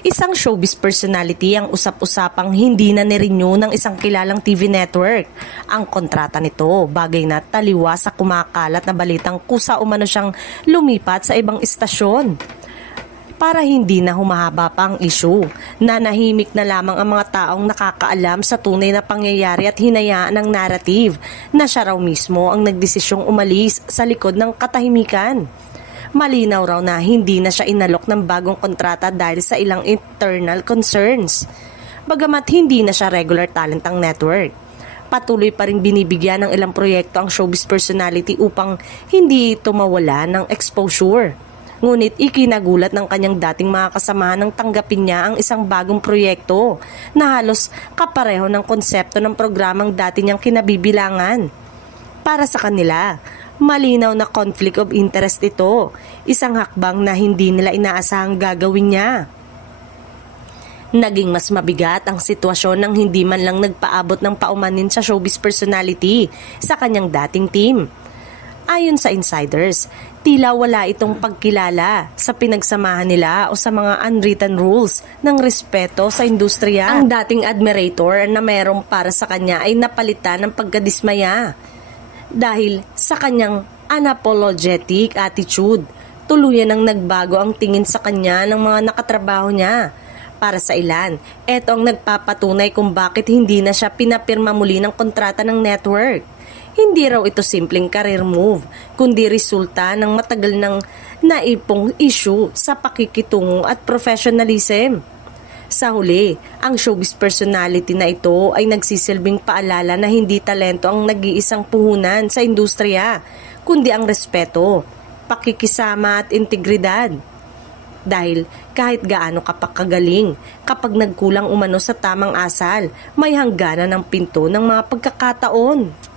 Isang showbiz personality ang usap-usapang hindi na nirenew ng isang kilalang TV network. Ang kontrata nito, bagay na taliwa sa kumakalat na balitang kusa umano siyang lumipat sa ibang istasyon. Para hindi na humahaba pa ang issue, nanahimik na lamang ang mga taong nakakaalam sa tunay na pangyayari at hinayaan ng narrative na siya raw mismo ang nagdesisyong umalis sa likod ng katahimikan. Malinaw raw na hindi na siya inalok ng bagong kontrata dahil sa ilang internal concerns. Bagamat hindi na siya regular talent ang network, patuloy pa rin binibigyan ng ilang proyekto ang showbiz personality upang hindi ito mawala ng exposure. Ngunit ikinagulat ng kanyang dating mga kasamahan nang tanggapin niya ang isang bagong proyekto na halos kapareho ng konsepto ng programang dati niyang kinabibilangan. Para sa kanila, malinaw na conflict of interest ito, isang hakbang na hindi nila inaasahang gagawin niya. Naging mas mabigat ang sitwasyon nang hindi man lang nagpaabot ng paumanin sa showbiz personality sa kanyang dating team. Ayon sa insiders, tila wala itong pagkilala sa pinagsamahan nila o sa mga unwritten rules ng respeto sa industriya. Ang dating admirator na merong para sa kanya ay napalitan ng pagkadismaya dahil sa kanyang unapologetic attitude. Tuluyan ang nagbago ang tingin sa kanya ng mga nakatrabaho niya. Para sa ilan, eto ang nagpapatunay kung bakit hindi na siya pinapirma muli ng kontrata ng network. Hindi raw ito simpleng career move, kundi resulta ng matagal ng naipong issue sa pakikitungo at professionalism. Sa huli, ang showbiz personality na ito ay nagsisilbing paalala na hindi talento ang nag-iisang puhunan sa industriya, kundi ang respeto, pakikisama at integridad. Dahil kahit gaano ka pa kagaling, kapag nagkulang umano sa tamang asal, may hangganan ng pinto ng mga pagkakataon.